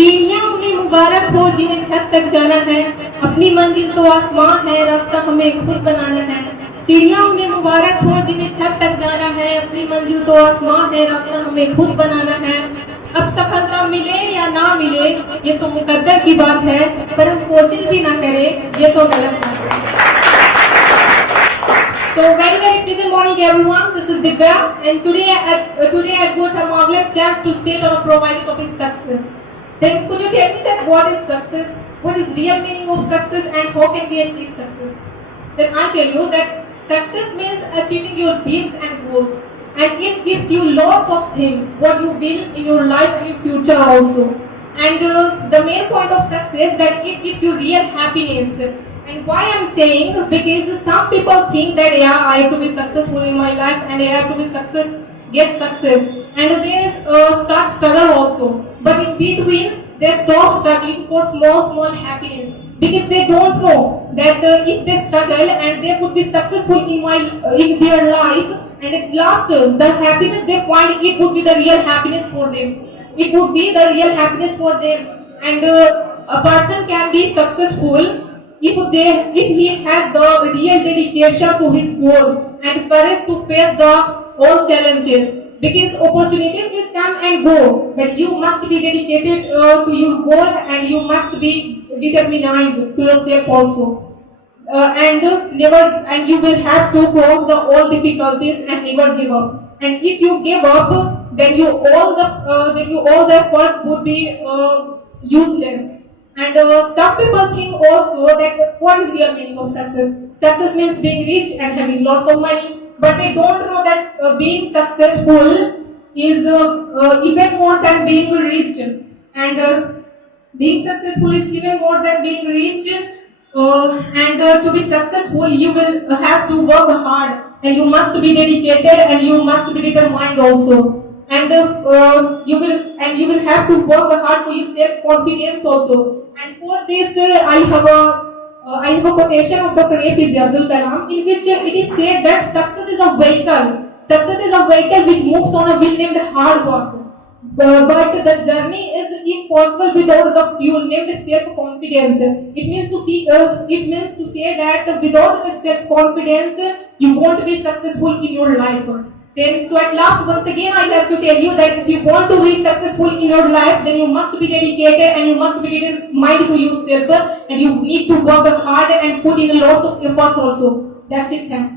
सीढ़ियाँ उन्हें मुबारक हो जिन्हें छत तक जाना है, अपनी मंजिल तो आसमान है, रास्ता हमें खुद बनाना है। सीढ़ियाँ उन्हें मुबारक हो जिन्हें छत तक जाना है, अपनी मंजिल तो आसमान है, रास्ता हमें खुद बनाना है। अब सफलता मिले या ना मिले ये तो मुकद्दर की बात है, पर हम कोशिश भी ना करें ये तो गलत बात है। So very pleasant morning everyone. This is Divya, and today I got a marvelous chance to state on a provided topic success. Then could you tell me that what is success? What is real meaning of success and how can we achieve success? Then I tell you that success means achieving your dreams and goals, and it gives you lots of things what you will in your life and in future also. And the main point of success that it gives you real happiness. And why I'm saying, because some people think that yeah, I have to be successful in my life and I have to be get success, and they start struggle also. But in between, they stop struggling for small happiness, because they don't know that if they struggle and they could be successful in their life, and at last the happiness they find, it would be the real happiness for them. It would be the real happiness for them, and a person can be successful if he has the real dedication to his goal and courage to face the all challenges. Because opportunities will come and go, but you must be dedicated to your goal, and you must be determined to yourself also. And you will have to cross the all difficulties and never give up. And if you give up, then all the efforts would be useless. And some people think also that what is real meaning of success? Success means being rich and having lots of money, but they don't know that being successful is even more than being rich. And being successful is even more than being rich. And to be successful, you will have to work hard, and you must be dedicated, and you must be determined also. And you will have to work hard for your self confidence also. And for this, I have a quotation of Dr. APJ Abdul Kalam, in which it is said that success is a vehicle. Success is a vehicle which moves on a wheel named hard work. But the journey is impossible without the fuel named self-confidence. It means to say that without the self-confidence, you won't be successful in your life. Then, so at last, once again, I have to tell you that if you want to be successful in your life, then you must be dedicated, and you must be determined to yourself, and you need to work hard and put in lots of effort also. That's it. Thanks.